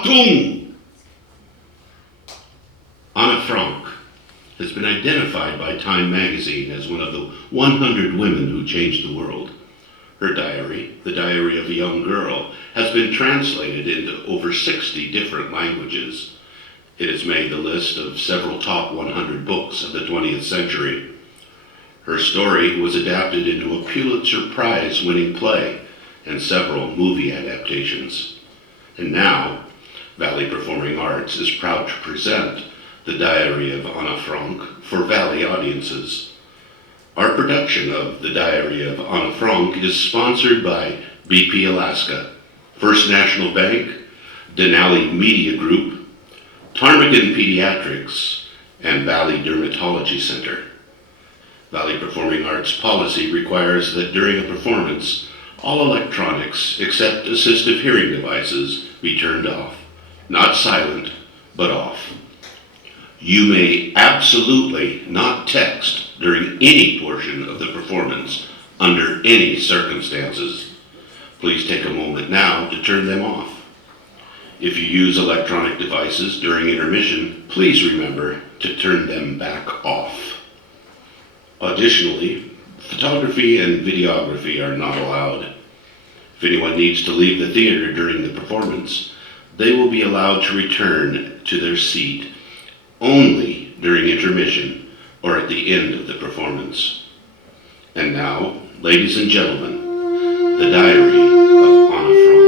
Achtung! Anna Frank has been identified by Time magazine as one of the 100 women who changed the world. Her diary, The Diary of a Young Girl, has been translated into over 60 different languages. It has made the list of several top 100 books of the 20th century. Her story was adapted into a Pulitzer Prize-winning play and several movie adaptations. And now, Valley Performing Arts is proud to present The Diary of Anna Frank for Valley audiences. Our production of The Diary of Anna Frank is sponsored by BP Alaska, First National Bank, Denali Media Group, Ptarmigan Pediatrics, and Valley Dermatology Center. Valley Performing Arts policy requires that during a performance, all electronics except assistive hearing devices be turned off. Not silent, but off. You may absolutely not text during any portion of the performance under any circumstances. Please take a moment now to turn them off. If you use electronic devices during intermission, please remember to turn them back off. Additionally, photography and videography are not allowed. If anyone needs to leave the theater during the performance, they will be allowed to return to their seat only during intermission or at the end of the performance. And now, ladies and gentlemen, The Diary of Anna Frank.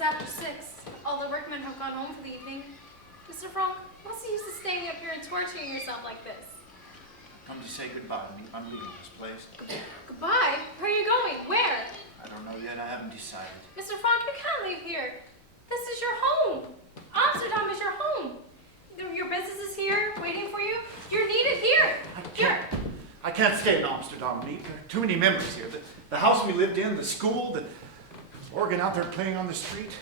It's after 6. All the workmen have gone home for the evening. Mr. Frank, what's the use of staying up here and torturing yourself like this? Come to say goodbye. I'm leaving this place. Goodbye? Where are you going? Where? I don't know yet. I haven't decided. Mr. Frank, you can't leave here. This is your home. Amsterdam is your home. Your business is here, waiting for you. You're needed here. I can't stay in Amsterdam, Meet. There are too many members here. The house we lived in, the school, the organ out there playing on the street.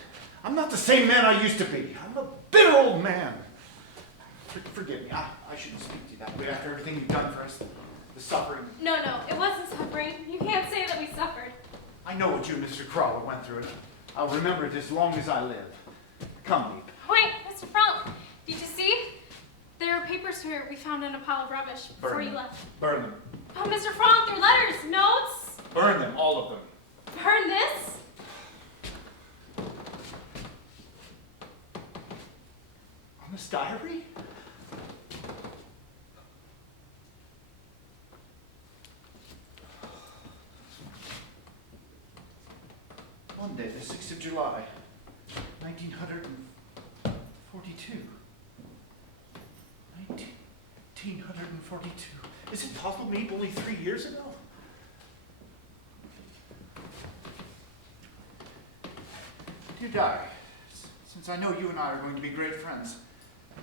I'm not the same man I used to be. I'm a bitter old man. Forgive me. I shouldn't speak to you that way after everything you've done for us. The suffering. No, it wasn't suffering. You can't say that we suffered. I know what you and Mr. Crawler went through, and I'll remember it as long as I live. Come, Leap. Wait, Mr. Frank. Did you see? There are papers here we found in a pile of rubbish before Burn you them. left. Burn them. Oh, Mr. Franck, they're letters, notes. Burn them, all of them. Burn this? On this diary? Monday, the 6th of July, 1942. 1942. Is it possible to meet only 3 years ago? Dear Diary, since I know you and I are going to be great friends,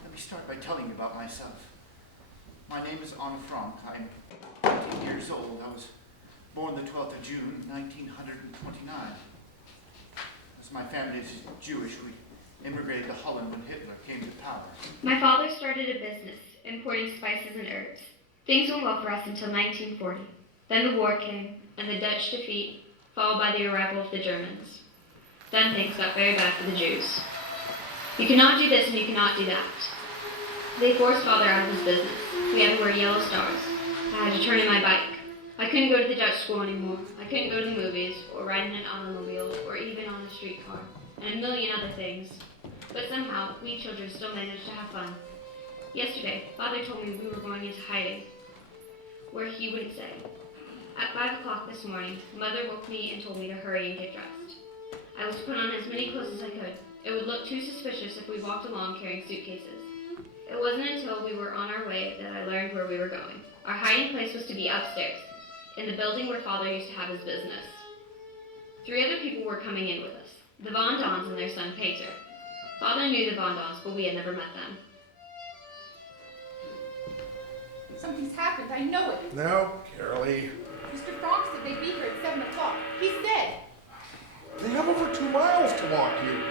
let me start by telling you about myself. My name is Anne Frank. I'm 18 years old. I was born the 12th of June, 1929. As my family is Jewish, we immigrated to Holland when Hitler came to power. My father started a business, importing spices and herbs. Things went well for us until 1940. Then the war came, and the Dutch defeat, followed by the arrival of the Germans. Then things got very bad for the Jews. You cannot do this and you cannot do that. They forced father out of his business. We had to wear yellow stars. I had to turn in my bike. I couldn't go to the Dutch school anymore. I couldn't go to the movies, or ride in an automobile, or even on a streetcar, and a million other things. But somehow, we children still managed to have fun. Yesterday, father told me we were going into hiding, where he wouldn't say. At 5 o'clock this morning, mother woke me and told me to hurry and get dressed. I was to put on as many clothes as I could. It would look too suspicious if we walked along carrying suitcases. It wasn't until we were on our way that I learned where we were going. Our hiding place was to be upstairs, in the building where father used to have his business. 3 other people were coming in with us, the Von Dons and their son Peter. Father knew the Von Dons, but we had never met them. Something's happened, I know it. No, Carolee. Mr. Franck said they'd be here at 7 o'clock. He's dead. They have over 2 miles to walk you.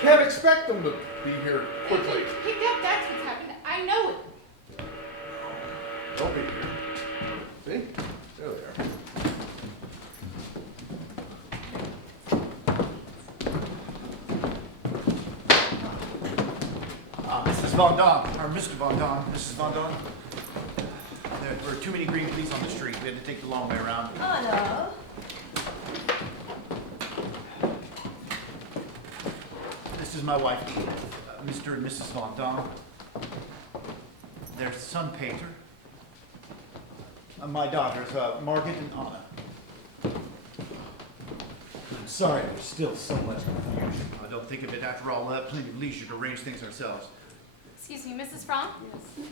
Can't expect them to be here They quickly. picked up, that's what's happened. I know it. They'll be here. See? There they are. Mrs. Von Don, or Mr. Von Don, Mrs. Von Don. There were too many green police on the street. We had to take the long way around. Anna. This is my wife, Mr. and Mrs. Von Don. Their son, Peter. My daughters, Margaret and Anna. I'm sorry there's still so much confusion. I don't think of it. After all, we'll have plenty of leisure to arrange things ourselves. Excuse me, Mrs. Franck? Yes.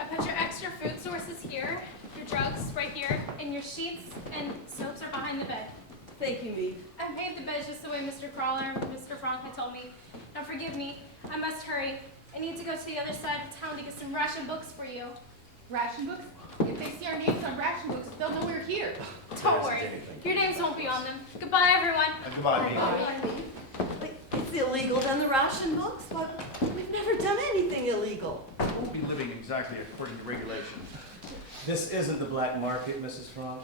I put your extra food sources here, your drugs right here, and your sheets and soaps are behind the bed. Thank you, Eve. I made the bed just the way Mr. Crawler and Mr. Franck had told me. Now forgive me, I must hurry. I need to go to the other side of town to get some ration books for you. Ration books? If they see our names on ration books, they'll know we're here. Don't worry, your names won't be on them. Goodbye, everyone. Goodbye, Eve. Wait, it's illegal then, the ration books? But we've never done anything illegal. We won't be living exactly according to regulations. This isn't the black market, Mrs. Franck.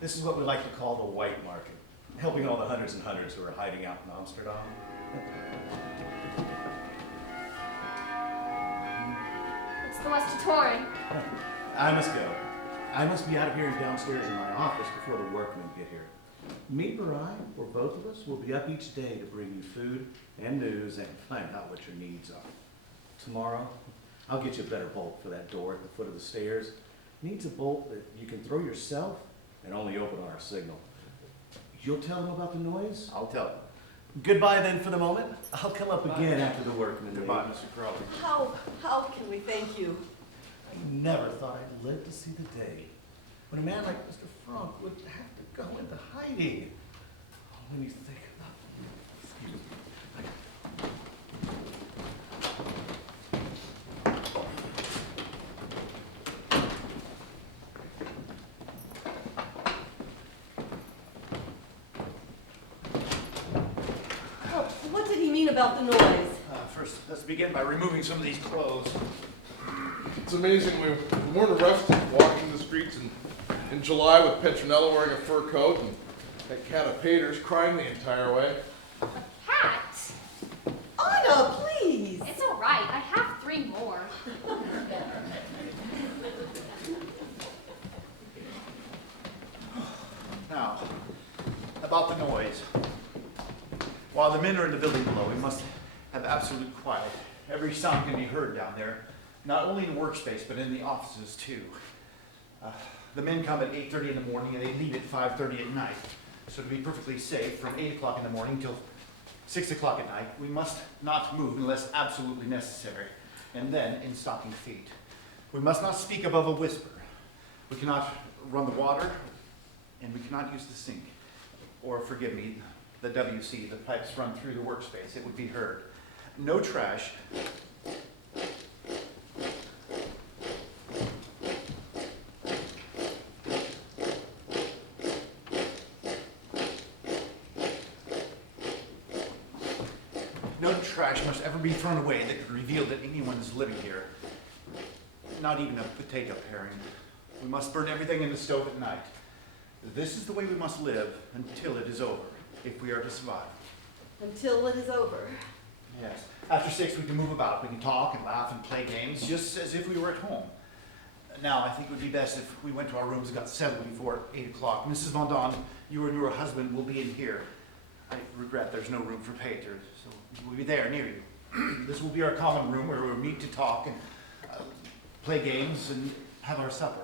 This is what we like to call the white market, helping all the hundreds and hundreds who are hiding out in Amsterdam. It's the West Torin. I must go. I must be out of here and downstairs in my office before the workmen get here. Meet or I, or both of us, will be up each day to bring you food and news and find out what your needs are. Tomorrow, I'll get you a better bolt for that door at the foot of the stairs. Needs a bolt that you can throw yourself and only open on our signal. You'll tell them about the noise? I'll tell them. Goodbye then for the moment. I'll come up again after the workmen leave. Goodbye, Mr. Crowley. How can we thank you? I never thought I'd live to see the day when a man like Mr. Franck would have to go into hiding. Oh, when you think about it. Excuse me. What did he mean about the noise? First, let's begin by removing some of these clothes. It's amazing we weren't arrested walking the streets in July with Petronella wearing a fur coat and that cat of Pater's crying the entire way. Cat? Anna, please! It's all right. I have 3 bring more. Now, about the noise. While the men are in the building below, we must have absolute quiet. Every sound can be heard down there, not only in the workspace, but in the offices too. The men come at 8:30 in the morning and they leave at 5:30 at night. So to be perfectly safe, from 8 o'clock in the morning till 6 o'clock at night, we must not move unless absolutely necessary, and then in stocking feet. We must not speak above a whisper. We cannot run the water, and we cannot use the sink. Or, forgive me, the WC, the pipes run through the workspace. It would be heard. No trash. No trash must ever be thrown away that could reveal that anyone is living here. Not even a potato paring. We must burn everything in the stove at night. This is the way we must live until it is over, if we are to survive. Until it is over. Yes. After 6, we can move about. We can talk and laugh and play games, just as if we were at home. Now, I think it would be best if we went to our rooms and got settled before 8 o'clock. Mrs. Von Don, you and your husband will be in here. I regret there's no room for Peter, so we'll be there near you. This will be our common room where we'll meet to talk and play games and have our supper.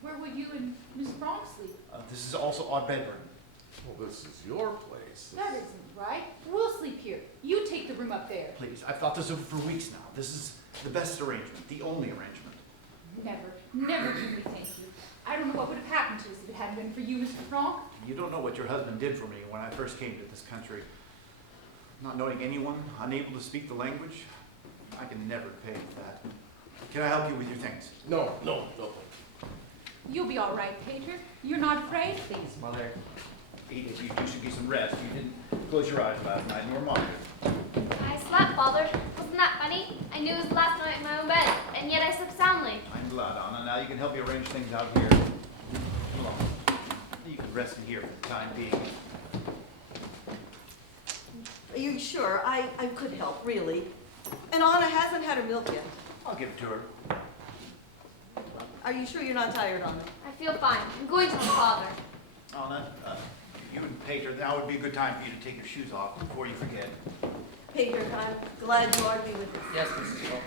Where would you and Miss Franck sleep? This is also our bedroom. Well, this is your place. That isn't right. We'll sleep here. You take the room up there. Please, I've thought this over for weeks now. This is the best arrangement, the only arrangement. Never can we thank you. I don't know what would have happened to us if it hadn't been for you, Mr. Franck. You don't know what your husband did for me when I first came to this country. Not knowing anyone, unable to speak the language, I can never pay for that. Can I help you with your things? No. You'll be all right, Peter. You're not afraid? Please, Mother. Edith, you should get some rest. You didn't close your eyes last night, nor mine. I slept, Father. Wasn't that funny? I knew it was last night in my own bed, and yet I slept soundly. I'm glad, Anna. Now you can help me arrange things out here. Come on. You can rest in here for the time being. Are you sure? I could help, really. And Anna hasn't had her milk yet. I'll give it to her. Are you sure you're not tired, Anna? I feel fine. I'm going to my father. Anna, you and Peter, now would be a good time for you to take your shoes off before you forget. Peter, I'm glad you are with us. Yes, Mrs. Hill.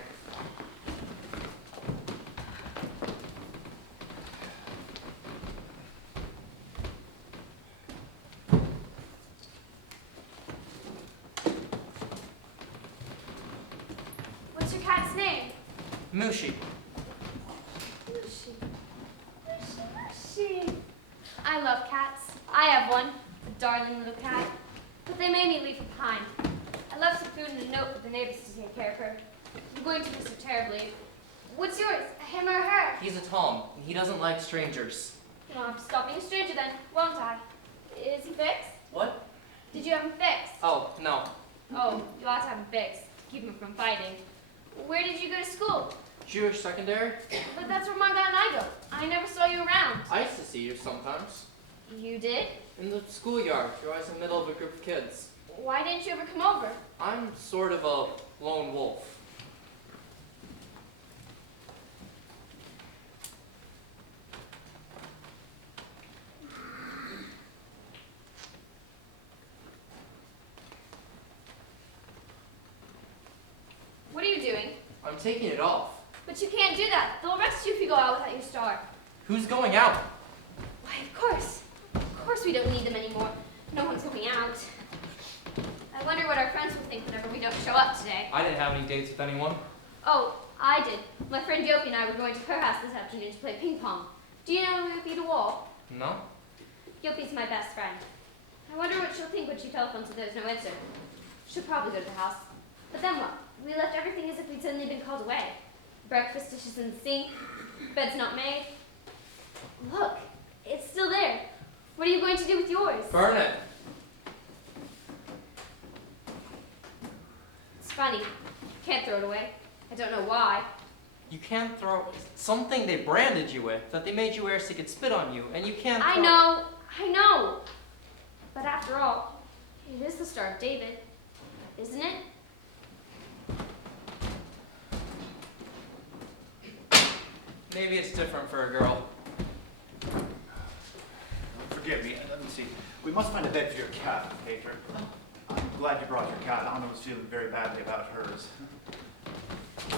What's your cat's name? Mushi. Mushi. Mushi. I love cats. I have one, a darling little cat. But they made me leave her behind. I left some food and a note for the neighbors to take care of her. I'm going to miss her terribly. What's yours? Him or her? He's a Tom, and he doesn't like strangers. Well, I'll have to stop being a stranger then, won't I? Is he fixed? What? Did you have him fixed? Oh, no. Oh, you ought to have him fixed to keep him from fighting. Where did you go to school? Jewish secondary? But that's where Mom, Dad, and I go. I never saw you around. I used to see you sometimes. You did? In the schoolyard. You're always in the middle of a group of kids. Why didn't you ever come over? I'm sort of a lone wolf. What are you doing? I'm taking it off. But you can't do that. They'll arrest you if you go out without your star. Who's going out? Why, of course. Of course we don't need them anymore. No one's going out. I wonder what our friends will think whenever we don't show up today. I didn't have any dates with anyone. Oh, I did. My friend Yopi and I were going to her house this afternoon to play ping pong. Do you know Yopi the Wall? No? Yopi's my best friend. I wonder what she'll think when she telephones and there's no answer. She'll probably go to the house. But then what? We left everything as if we'd suddenly been called away. Breakfast dishes in the sink. Bed's not made. Look, it's still there. What are you going to do with yours? Burn it. It's funny. Can't throw it away. I don't know why. You can't throw something they branded you with, that they made you wear so they could spit on you, and you can't I throw... know. But after all, it is the Star of David, isn't it? different for a girl. Forgive me, let me see. We must find a bed for your cat, Peter. I'm glad you brought your cat. Anna was feeling very badly about hers. I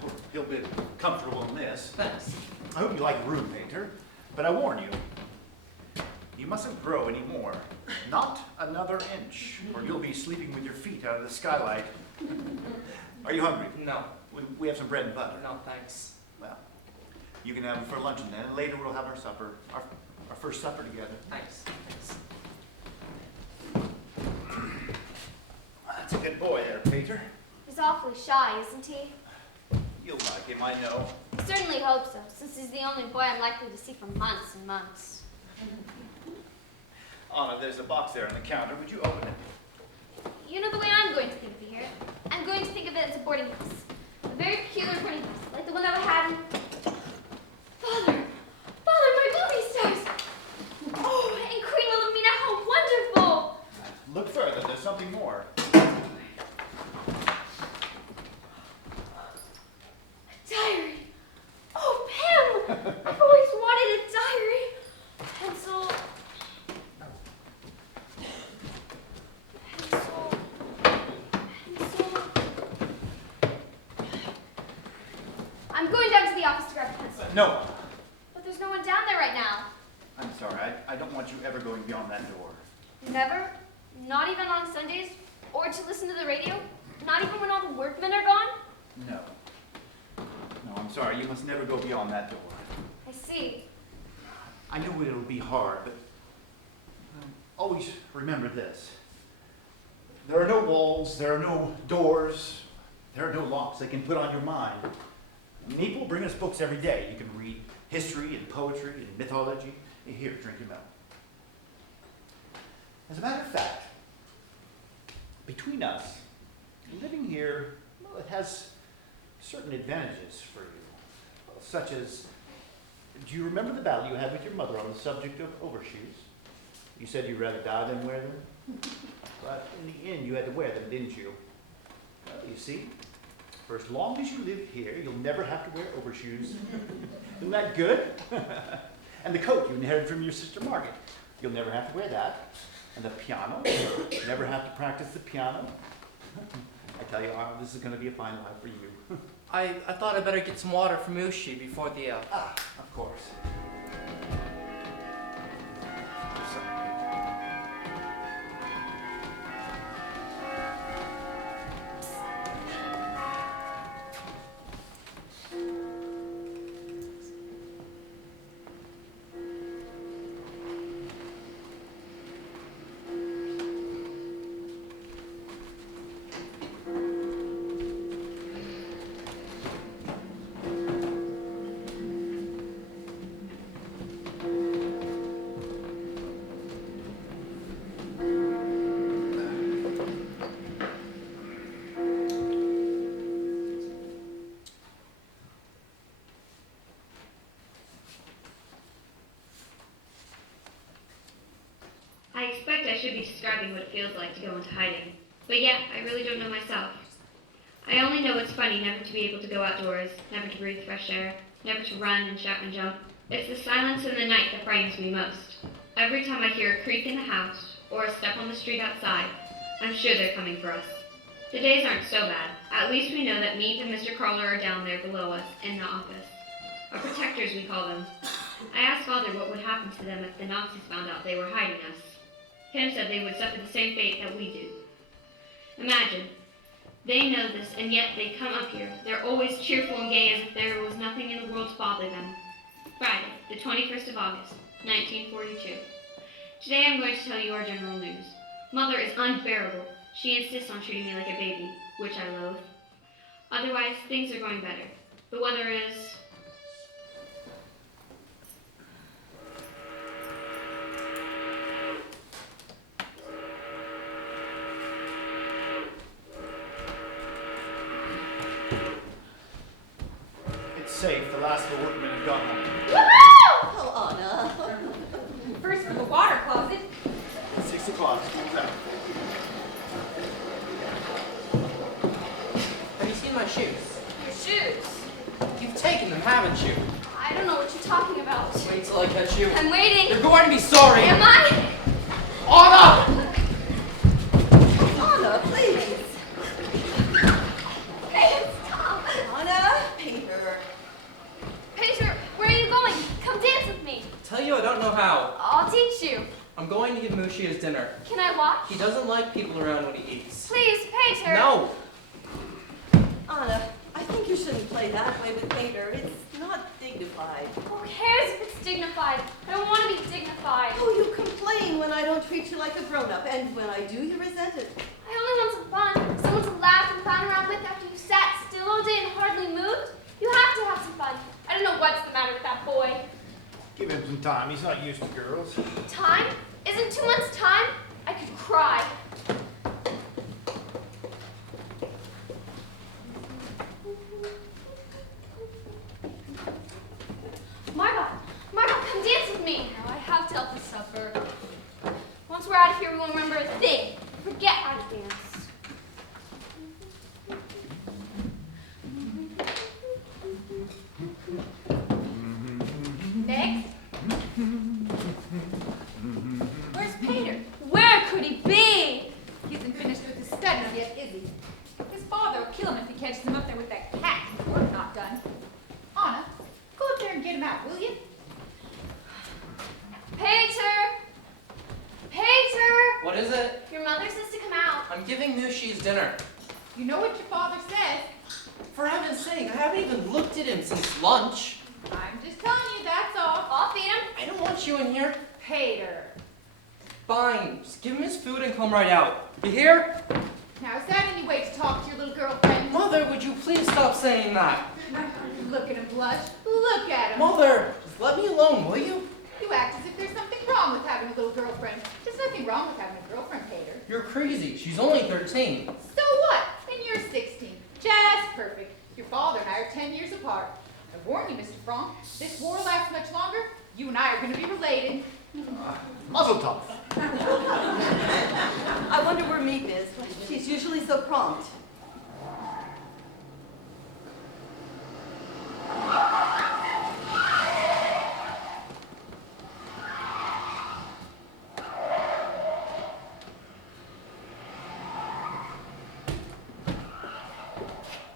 hope he'll be comfortable in this. Thanks. I hope you like the room, Peter. But I warn you, you mustn't grow any more. Not another inch, or you'll be sleeping with your feet out of the skylight. Are you hungry? No. We have some bread and butter. No, thanks. Well, you can have them for luncheon then, and later we'll have our supper, our first supper together. Thanks. Thanks. That's a good boy there, Peter. He's awfully shy, isn't he? You'll like him, I know. I certainly hope so, since he's the only boy I'm likely to see for months and months. Anna, there's a box there on the counter. Would you open it? You know the way I'm going to think of it here? I'm going to think of it as a boarding house. A very peculiar boarding house, like the one that I had in... Father! Father, my movie stars! Oh, and Queen Wilhelmina, how wonderful! Look further, there's something more. A diary! Oh, Pam! I've always wanted a diary! Pencil... I'm going down to the office to grab a pencil. No. But there's no one down there right now. I'm sorry, I don't want you ever going beyond that door. Never? Not even on Sundays? Or to listen to the radio? Not even when all the workmen are gone? No. No, I'm sorry, you must never go beyond that door. I see. I know it'll be hard, but always remember this. There are no walls, there are no doors, there are no locks they can put on your mind. People bring us books every day. You can read history and poetry and mythology. Here, drink your milk. As a matter of fact, between us, living here, well, it has certain advantages for you, such as, do you remember the battle you had with your mother on the subject of overshoes? You said you'd rather die than wear them, but in the end you had to wear them, didn't you? Well, you see, for as long as you live here, you'll never have to wear overshoes. Isn't that good? And the coat you inherited from your sister Margaret, you'll never have to wear that. And the piano, you'll never have to practice the piano. I tell you, Arnold, this is going to be a fine life for you. I thought I'd better get some water from Ushi before the, Of course. I expect I should be describing what it feels like to go into hiding. But yet, I really don't know myself. I only know it's funny never to be able to go outdoors, never to breathe fresh air, never to run and shout and jump. It's the silence in the night that frightens me most. Every time I hear a creak in the house, or a step on the street outside, I'm sure they're coming for us. The days aren't so bad. At least we know that Meep and Mr. Crawler are down there below us, in the office. Our protectors, we call them. I asked Father what would happen to them if the Nazis found out they were hiding us. Pim said they would suffer the same fate that we do. Imagine, they know this, and yet they come up here. They're always cheerful and gay as if there was nothing in the world to bother them. Friday, the 21st of August, 1942. Today I'm going to tell you our general news. Mother is unbearable. She insists on treating me like a baby, which I loathe. Otherwise, things are going better. The weather is... It's safe. The last of the workmen have gone home. Oh, Anna. First for the water closet. 6 o'clock. School's out. have you seen my shoes? Your shoes. haven't you? I don't know what you're talking about. Wait till I catch you. I'm waiting. You're going to be sorry. Am I? Anna! Anna, please. Hey, stop. Anna, Peter. Peter, where are you going? Come dance with me. Tell you I don't know how. I'll teach you. I'm going to give Mushi his dinner. Can I watch? He doesn't like people around when he eats. Please, Peter. No! Anna, I think you shouldn't play that way with Peter. It's not dignified. Who cares if it's dignified? I don't want to be dignified. Oh, you complain when I don't treat you like a grown-up, and when I do, you resent it. I only want some fun. Someone to laugh and clown around with after you sat still all day and hardly moved. You have to have some fun. I don't know what's the matter with that boy. Give him some time. He's not used to girls. Time? Isn't 2 months time? I could cry. Margot, come dance with me. Now I have to help with supper. Once we're out of here, we won't remember a thing. Forget how to dance. Next. Where's Peter? Where could he be? He isn't finished with his studies yet, is he? His father will kill him if he catches him up there with that cat and the work not done. Anna, go up there and get him out, will you? Peter! Peter! What is it? Your mother says to come out. I'm giving Mushi his dinner. You know what your father says. For heaven's sake, I haven't even looked at him since lunch. I'm just telling you, that's all. I'll feed him. I don't want you in here. Peter. Fine, just give him his food and come right out. You hear? Now, is that any way to talk to your little girlfriend? Mother, would you please stop saying that? Look at him blush. Look at him. Mother, just let me alone, will you? You act as if there's something wrong with having a little girlfriend. There's nothing wrong with having a girlfriend, Peter. You're crazy. She's only 13. So what? And you're 16. Just perfect. Your father and I are 10 years apart. I warn you, Mr. Franck, if this war lasts much longer, you and I are going to be related. Muzzle tov. I wonder where Meep is. She's usually so prompt.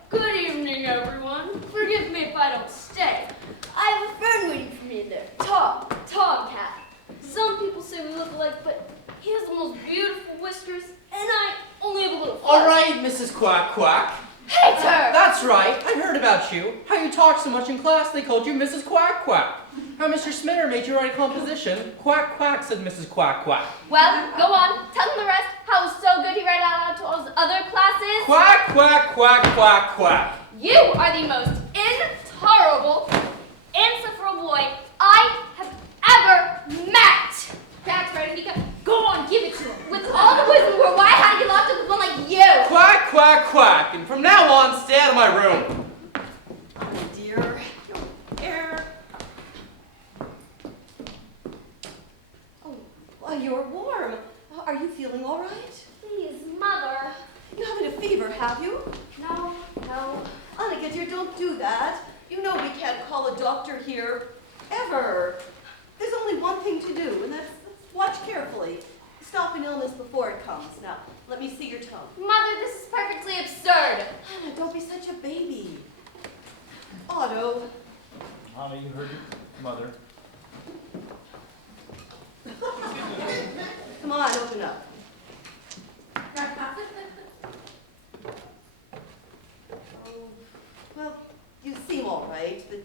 Good evening, everyone. Forgive me if I don't stay. I have a friend waiting for me in there. Tomcat. Some people say we look alike, but he has the most beautiful whiskers, and I only have a little. All right, Mrs. Quack Quack. Peter! That's right. I heard about you. How you talked so much in class, they called you Mrs. Quack Quack. How Mr. Sminner made you write a composition. Quack Quack, said Mrs. Quack Quack. Well, go on. Tell them the rest. How it was so good he read out loud to all his other classes. Quack, quack, quack, quack, quack. You are the most intolerable, insufferable boy I have ever met. That's right, Anika. Go on, give it to him. With all the boys in the world, why had to get locked up with one like you? Quack, quack, quack. And from now on, stay out of my room. Oh, dear. Air. Oh, well, you're warm. Are you feeling all right? Please, Mother. You haven't a fever, have you? No. Annika, dear, don't do that. You know we can't call a doctor here, ever. There's only one thing to do, and that's watch carefully. Stop an illness before it comes. Now, let me see your tongue. Mother, this is perfectly absurd. Anna, don't be such a baby. Otto. Anna, you heard your mother. Come on, open up. Oh, well, you seem all right, but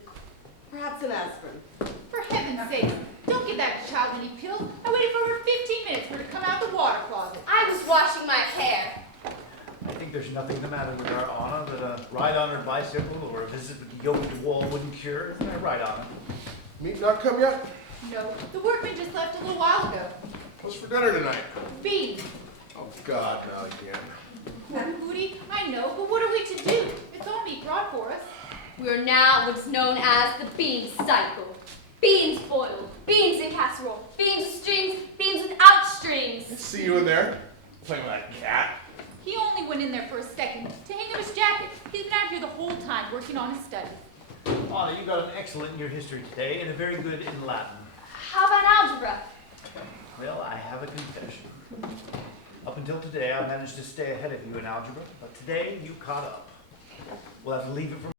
perhaps an aspirin. For heaven's sake, don't give that child any pills. I waited for over 15 minutes for her to come out of the water closet. I was washing my hair. I think there's nothing the matter with our Anna that a ride on her bicycle or a visit with the yoked wall wouldn't cure. Isn't that right, Anna? Meat not come yet? No, the workman just left a little while ago. What's for dinner tonight? Beans. Oh, God, not again. Hootie, I know, but what are we to do? It's all meat brought for us. We are now what's known as the bean cycle. Beans boiled, beans in casserole, beans with strings, beans without strings. See you in there, playing with that cat. He only went in there for a second to hang up his jacket. He's been out here the whole time working on his studies. Anna, you got an excellent in your history today and a very good in Latin. How about algebra? Well, I have a confession. Up until today, I managed to stay ahead of you in algebra, but today you caught up. We'll have to leave it for